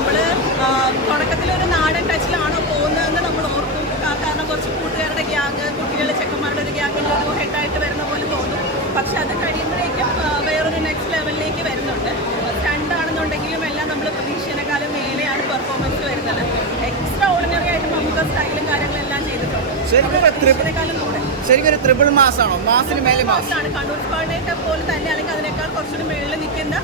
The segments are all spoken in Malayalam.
നമ്മൾ തുടക്കത്തിലൊരു നാടൻ ടച്ചിലാണോ പോകുന്നതെന്ന് നമ്മൾ ഓർക്കും. കാരണം കുറച്ച് കൂട്ടുകാരുടെ ഗ്യാങ്, കുട്ടികളുടെ ചെക്കന്മാരുടെ ഒരു ഗ്യാങ്ങിൻ്റെ ഒരു ഹെഡായിട്ട് വരുന്ന പോലെ തോന്നും. പക്ഷെ അത് കഴിയുമ്പോഴേക്കും വേറൊരു നെക്സ്റ്റ് ലെവലിലേക്ക് വരുന്നുണ്ട്. സ്റ്റണ്ടാണെന്നുണ്ടെങ്കിലും എല്ലാം നമ്മൾ പ്രതീക്ഷേനേക്കാളും മേലെയാണ് പെർഫോമൻസ് വരുന്നത്. എക്സ്ട്രാ ഓർഡിനറി ആയിട്ട് നമുക്ക് സ്റ്റൈലും കാര്യങ്ങളെല്ലാം ചെയ്തിട്ടുണ്ട്. ശരിക്കും ട്രിപ്പിൾ മാസാണോ? മാസിന് മേലെ മാസാണ്. കണ്ണൂർ സ്ക്വാഡിനെ പോലെ തന്നെ അല്ലെങ്കിൽ അതിനേക്കാൾ കുറച്ചുകൂടി മേളിൽ നിൽക്കുന്ന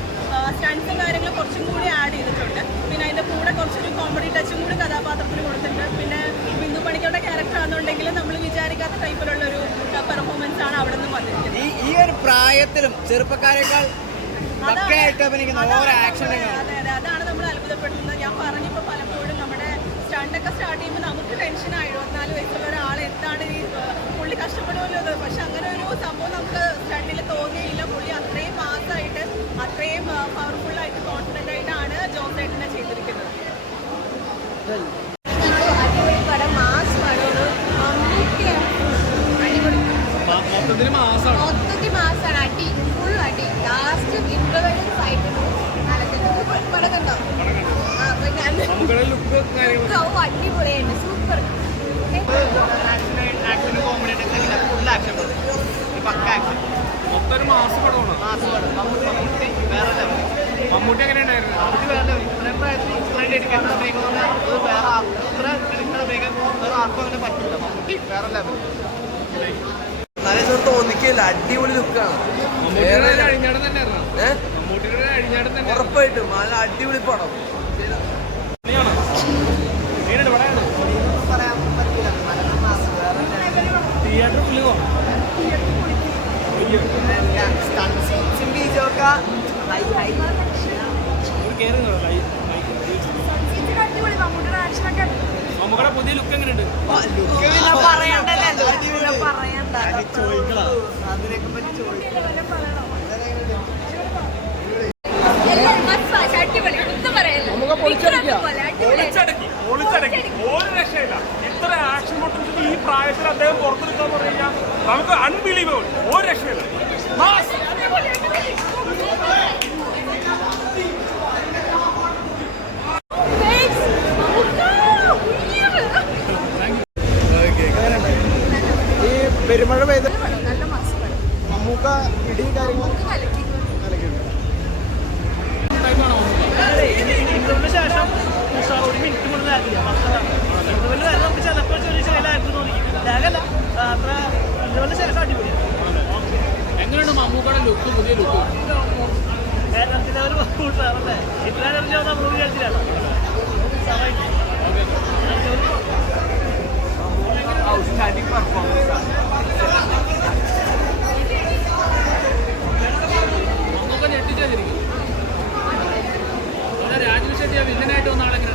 സ്റ്റൺസും കാര്യങ്ങളും കുറച്ചും കൂടി ആഡ് ചെയ്തിട്ടുണ്ട്. പിന്നെ അതിൻ്റെ കൂടെ കുറച്ചൊരു കോമഡി ടച്ചും കൂടി കഥാപാത്രത്തിന് കൊടുത്തിട്ടുണ്ട്. പിന്നെ ബിന്ദു പണിക്കരുടെ ക്യാരക്ടർ ആണെന്നുണ്ടെങ്കിൽ നമ്മൾ വിചാരിക്കാത്ത ടൈപ്പിലുള്ളൊരു പെർഫോമൻസ് ആണ് അവിടെ നിന്ന് വന്നിരിക്കുന്നത്. ഈ ഒരു പ്രായത്തിലും ചെറുപ്പക്കാരെക്കാൾ അതെ, അതാണ് നമ്മൾ അത്ഭുതപ്പെടുന്നത്. ഞാൻ പറഞ്ഞിപ്പോൾ പലപ്പോഴും നമ്മുടെ സ്റ്റണ്ടൊക്കെ സ്റ്റാർട്ട് ചെയ്യുമ്പോൾ നമുക്ക് ടെൻഷനായി 24 വയസ്സുള്ള ഒരാൾ എന്താണ് ഈ പുള്ളി കഷ്ടപ്പെടുമല്ലോ. പക്ഷെ അങ്ങനെ ഒരു സംഭവം നമുക്ക് സ്റ്റണ്ടിൽ തോന്നിയില്ല. പുള്ളി അത്രയും മാസമായിട്ട് അത്രയും പവർഫുള്ളായിട്ട് കോൺഫിഡൻ്റ് ആയിട്ടാണ് ജോസ് ഏട്ടനെ ചെയ്തിരിക്കുന്നത്. മൊത്തത്തിൽ മാസാണ്. അടി ഫുൾ അടി. ലാസ്റ്റ് ഇന്റർവെല്ലിൽ ഫൈറ്റ് പടം കണ്ടോ? അടിപൊളിയായിട്ട് സൂപ്പർ. മമ്മൂട്ടി എങ്ങനെയുണ്ടായിരുന്നു? തോന്നിക്കില്ല. അടിപൊളി ലുക്കാണ്. ഉറപ്പായിട്ടും നല്ല അടിപൊളി പടം. മമ്മൂക്കയുടെ പുതിയ ലുക്ക് എങ്ങനെയുണ്ട്? പൊളിച്ചടക്കി ഒരു രക്ഷയില്ല. ഇത്ര ആക്ഷൻ പൊട്ടൻഷ്യൽ ഈ പ്രായത്തിൽ അദ്ദേഹം പുറത്തെടുക്കാന്ന് പറഞ്ഞു കഴിഞ്ഞാൽ നമുക്ക് അൺബിലീവബിൾ. ഒരു രക്ഷയില്ല. ഈ പെരുമഴ പെയ്ത മമ്മൂക്ക ഇടി കാര്യങ്ങൾ ശേഷം ഒരു മിനിറ്റ് കൊണ്ട് നമുക്ക് ചിലപ്പോൾ ചെറിയ ശൈലായിരുന്നു തോന്നിക്കും. ലാഗല്ല അത്ര ഇന്റർവെല്ലിന് ശേഷം അടിപൊളിയാണ്. എങ്ങനെയാണ് മമ്മൂക്കയുടെ ലുക്ക്? പുതിയ ലുക്ക് കേരളത്തിലെ ഒരു കൂട്ടാറല്ലേ? ഇത്ര നമ്മൾ വിചാരിച്ചില്ല. മമ്മൂക്ക ഞെട്ടിച്ചായിരിക്കും. രാജീവ് ഷെട്ടി വില്ലനായിട്ട് വന്ന ആളെങ്ങനെ?